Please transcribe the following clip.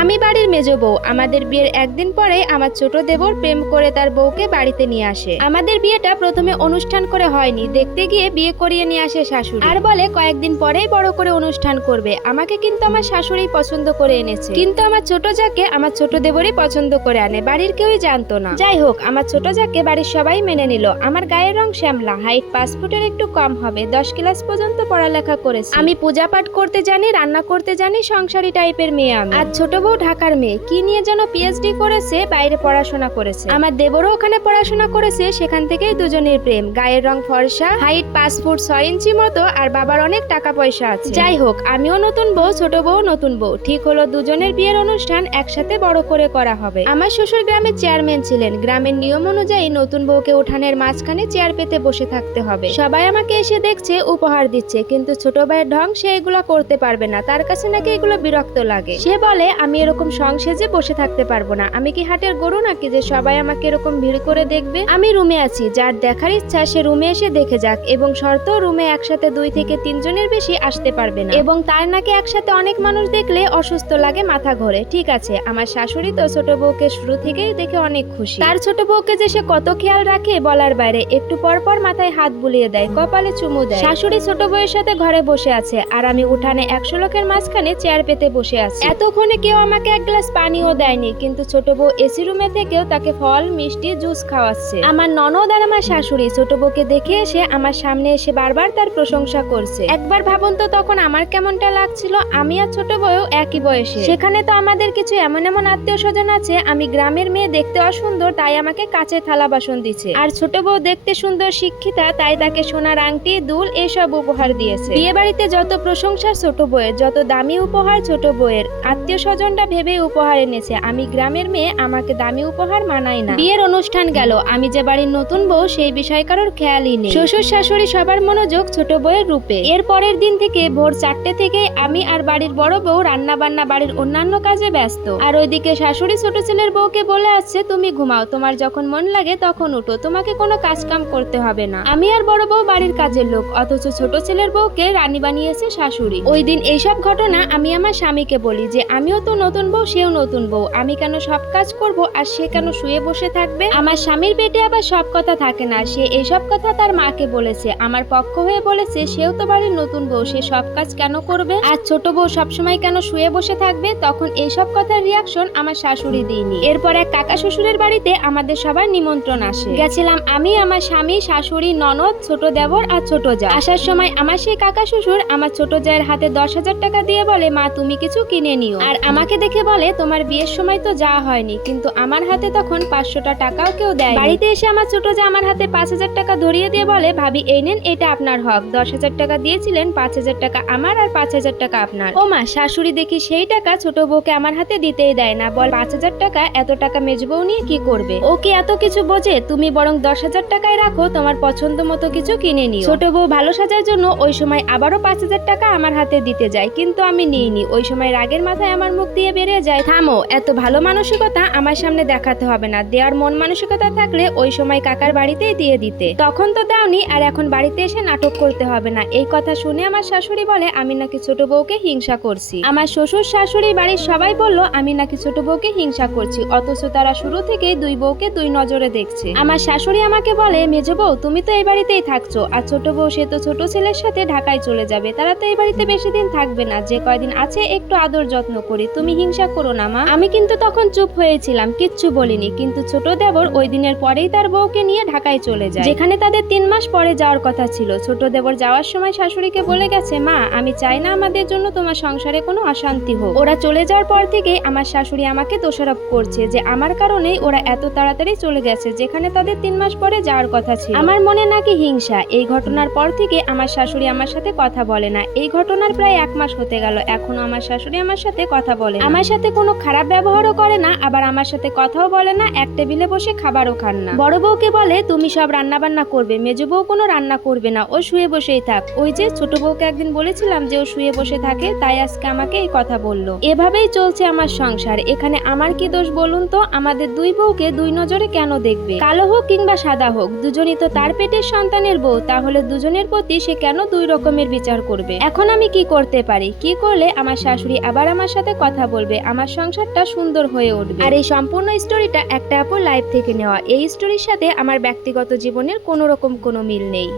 আমি বাড়ির মেজ বউ। আমাদের বিয়ের একদিন পরে আমার ছোট দেবর প্রেম করে তার বউকে বাড়িতে নিয়ে আসে। আমাদের বিয়েটা প্রথমে অনুষ্ঠান করে হয়নি। দেখতে গিয়ে বিয়ে করিয়ে নিয়ে আসে শাশুড়ি। আর বলে, কয়েকদিন পরেই বড় করে অনুষ্ঠান করবে। আমাকে কিন্তু আমার শাশুড়ি পছন্দ করে এনেছে। কিন্তু আমার ছোট যাকে আমার ছোট দেবরই পছন্দ করে আনে। বাড়ির কেউই জানতো না। যাই হোক, আমার ছোট যাকে বাড়ির সবাই মেনে নিল। আমার গায়ের রং শ্যামলা। হাইট পাঁচ ফুটের একটু কম হবে। দশ ক্লাস পর্যন্ত পড়ালেখা করেছি। আমি পূজা পাঠ করতে জানি, রান্না করতে জানি, সংসারী টাইপের মেয়ে আমি। আর ছোট বউ ঢাকার মেয়ে। কি নিয়ে যেন পিএইচডি করেছে, বাইরে পড়াশোনা করেছে। আমার দেবরও ওখানে পড়াশোনা করেছে, সেখান থেকেই দুজনের প্রেম। গায়ের রং ফর্সা হাইট পাঁচ ফুট ছয় ইঞ্চি মতো, আর বাবার অনেক টাকা পয়সা আছে। যাই হোক, আমিও নতুন বউ, ছোট বউ নতুন বউ। ঠিক হলো দুজনের বিয়ের অনুষ্ঠান, একসাথে বড় করে করা হবে। আমার শ্বশুর গ্রামের চেয়ারম্যান ছিলেন। গ্রামের নিয়ম অনুযায়ী নতুন বউকে উঠানের মাঝখানে চেয়ার পেতে বসে থাকতে হবে। সবাই আমাকে এসে দেখছে, উপহার দিচ্ছে, কিন্তু ছোট ভাইয়ের ঢং সে এগুলো করতে পারবে না। তার কাছে নাকি এগুলো বিরক্ত লাগে। সে বলে, আমি এরকম সং সেজে বসে থাকতে পারব না। আমি কি হাটের গরু নাকি যে সবাই আমাকে এরকম ভিড় করে দেখবে? আমি রুমে আছি, যার দেখার ইচ্ছা সে রুমে এসে দেখে যাক, এবং শর্ত রুমে একসাথে দুই থেকে তিনজনের বেশি আসতে পারবে না। এবং তার নাকি একসাথে অনেক মানুষ দেখলে অসুস্থ লাগে মাথা ঘোরে। ঠিক আছে, আমার শাশুড়ি তো ছোট বউকে শুরু থেকেই দেখে অনেক খুশি। তার ছোট বউকে যে সে কত খেয়াল রাখে বলার বাইরে, একটু পর পর মাথায় হাত বুলিয়ে দেয়, কপালে চুমু দেয়। শাশুড়ি ছোট বউয়ের সাথে ঘরে বসে আছে, আর আমি উঠানে একশো লোকের মাঝখানে চেয়ার পেতে বসে আছি। এতক্ষণে কেউ আমাকে এক গ্লাস পানিও দেয়নি, কিন্তু ছোট বউ এসি রুমে থেকেও তাকে ফল, মিষ্টি জুস খাওয়াচ্ছে। আমার ননদ আর আমার শাশুড়ি ছোট বউকে দেখে এসে আমার সামনে এসে বারবার তার প্রশংসা করছে। একবার ভাবুন তো তখন আমার কেমনটা লাগছিল, আমি আর ছোট বউও একই বয়সে। সেখানে তো আমাদের কিছু এমন এমন আত্মীয় স্বজন আছে, আমি গ্রামের মেয়ে দেখতে অসুন্দর, তাই আমাকে কাচের থালা বাসন দিচ্ছে। আর ছোট বউ দেখতে সুন্দর শিক্ষিতা, তাই তাকে সোনার আংটি, দুল এসব উপহার দিয়েছে। বিয়ে বাড়িতে যত প্রশংসা ছোট বউয়ের, যত দামি উপহার ছোট বউয়ের আত্মীয় স্বজনরা ভেবে উপহার এনেছে। আমি গ্রামের মেয়ে, আমাকে দামি উপহার মানায় না। বিয়ের অনুষ্ঠান গেল। আমি যে বাড়ির নতুন বউ, সেই বিষয় কারোর খেয়ালই নেই। শ্বশুর শাশুড়ি সবার মনোযোগ ছোট বউয়ের রূপে। এর পরের দিন থেকে ভোর চারটে থেকে আমি আর বাড়ির বড় বউ রান্না বান্না বাড়ির অন্যান্য কাজে ব্যস্ত। আর ওইদিকে শাশুড়ি ছোট ছেলের বউকে বলে আসছে, তুমি ঘুমাও। তোমার যখন মন লাগে তখন উঠো। তোমাকে কোনো কাজ কাম করতে হবে না। আমি আর বড় বউ বাড়ির কাজের লোক, অথচ ছোট ছেলের বউকে রানী বানিয়েছে শাশুড়ি। ওই দিন এইসব ঘটনা আমি আমার স্বামীকে বলি যে, আমিও তো নতুন বউ, সেও নতুন বউ। আমি কেন সব কাজ করব আর সে কেন শুয়ে বসে থাকবে? আমার স্বামীর পেটে আবার সব কথা থাকে না। সে এইসব কথা তার মাকে বলেছে। আমার পক্ষ হয়ে বলেছে, সেও তো বাড়ির নতুন বউ, সে সব কাজ কেন করবে? আর ছোট বউ সবসময় কেন শুয়ে বসে থাকবে? তখন এইসব কথার রিয়াকশন আমার শাশুড়ি দিইনি। এরপর এক কাকা শ্বশুরের বাড়িতে আমাদের সবার নিমন্ত্রণ আসে। গেছিলাম আমি, আমার স্বামী, শাশুড়ি, ননদ, ছোট দেবর আর ছোট যা আসার সময় আমার সেই কাকা শ্বশুর আমার ছোট জায়ের হাতে দশ হাজার টাকা দিয়ে বলে, মা, তুমি কিছু কিনে নিও। আর আমাকে দেখে বলে, তোমার বিয়ের সময় তো যাওয়া হয়নি, কিন্তু আমার হাতে তখন পাঁচশোটা টাকাও কেউ দেয় বাড়িতে এসে আমার ছোট যা আমার হাতে পাঁচ হাজার টাকা ধরিয়ে দিয়ে বলে, ভাবি, এই নেন, এটা আপনার হক। দশ হাজার টাকা দিয়েছিলেন, পাঁচ হাজার টাকা আমার আর পাঁচ হাজার টাকা আপনার। ও মা শাশুড়ি দেখি সেই টাকা ছোট বউকে আমার হাতে দিতেই দেয় না। বল, পাঁচ হাজার টাকা, এত টাকা মেজবউ নিয়ে কি করবে? ও কি এত কিছু বোঝে? তুমি বরং দশ হাজার টাকায় রাখো, তোমার পছন্দ মতো কিছু কিনে নিও। ছোট বউ ভালো সাজার জন্য ওই সময় আবারও পাঁচ হাজার টাকা আমার হাতে দিতে যায়, কিন্তু আমি নিইনি। ওই সময় রাগের মাথায় আমার মুখ দিয়ে বেরিয়ে যায়। থামো, এত ভালো মানসিকতা আমার সামনে দেখাতে হবে না। দেওয়ার মন মানসিকতা থাকলে ওই সময় কাকার বাড়িতেই দিয়ে দিতে। তখন তো দাওনি, আর এখন বাড়িতে এসে নাটক করতে হবে না। এই কথা শুনে আমার শাশুড়ি বলে, আমি নাকি ছোট বউকে হিংসা করছি। আমার শ্বশুর শাশুড়ি বাড়ির সবাই বলল, আমি নাকি ছোট বউকে হিংসা করছি, অথচ তারা শুরু থেকেই দুই বউকে দুই নজরে দেখছে। আমার শাশুড়ি আমাকে বলে, মেজ বউ, তুমি তো এই বাড়িতেই থাকছো, আর ছোট বউ, সে তো ছোট ছেলের সাথে ঢাকায় চলে যাবে। তারা তো এই বাড়িতে বেশি দিন থাকবে না। যে কয়দিন আছে, একটু আদর যত্ন করি। তুমি হিংসা করো না, মা। আমি কিন্তু তখন চুপ হয়েছিলাম, কিচ্ছু বলিনি। কিন্তু ছোট দেবর ওই দিনের পরেই তার বউকে নিয়ে ঢাকায় চলে যায়। যেখানে তাদের তিন মাস পরে যাওয়ার কথা ছিল। ছোট দেবর যাওয়ার সময় শাশুড়িকে বলে গেছে, মা, আমি চাই না আমাদের জন্য তোমার সংসারে কোনো অশান্তি হোক। ওরা চলে যাওয়ার পর থেকে আমার শাশুড়ি আমাকে দোষারোপ করছে যে আমার কারণেই ওরা এত তাড়াতাড়ি চলে গেছে, যেখানে তাদের তিন মাস পরে যাওয়ার কথা ছিল। আমার মনে নাকি হিংসা। এই ঘটনার পর থেকে আমার শাশুড়ি আমার সাথে কথা বলে না। এই ঘটনার প্রায় এক মাস হতে গেল। এখনও আমার শাশুড়ি আমার সাথে কথা বলে আমার সাথে কোনো খারাপ ব্যবহারও করে না, আবার আমার সাথে কথাও বলে না, এক টেবিলে বসে খাবারও খান না। বড় বউকে বলে, তুমি সব রান্না বান্না করবে, মেজ বউ কোনো রান্না করবে না, ও শুয়ে বসেই থাক। ওই যে ছোট বউকে একদিন বলেছিলাম যে ও শুয়ে বসে থাকে, তাই আজকে আমাকে এই কথা বলল। এভাবেই চলছে আমার সংসার, এখানে আমার কি দোষ বলুন তো? আমাদের দুই বউকে দুই নজরে কেন দেখবে? কালো হোক কিংবা সাদা হোক, দুজনই তো তার পেটের সন্তানের বউ, তাহলে দুজনের প্রতি সে কেন দুই রকমের বিচার করবে? এখন আমি কি করতে পারি? কি করলে আমার শাশুড়ি আবার আমার সাথে কথা বলবে, আমার সংসারটা সুন্দর হয়ে উঠবে। আর এই সম্পূর্ণ স্টোরিটা একটা আপুর লাইভ থেকে নেওয়া। এই স্টোরির সাথে আমার ব্যক্তিগত জীবনের কোনো রকম কোনো মিল নেই।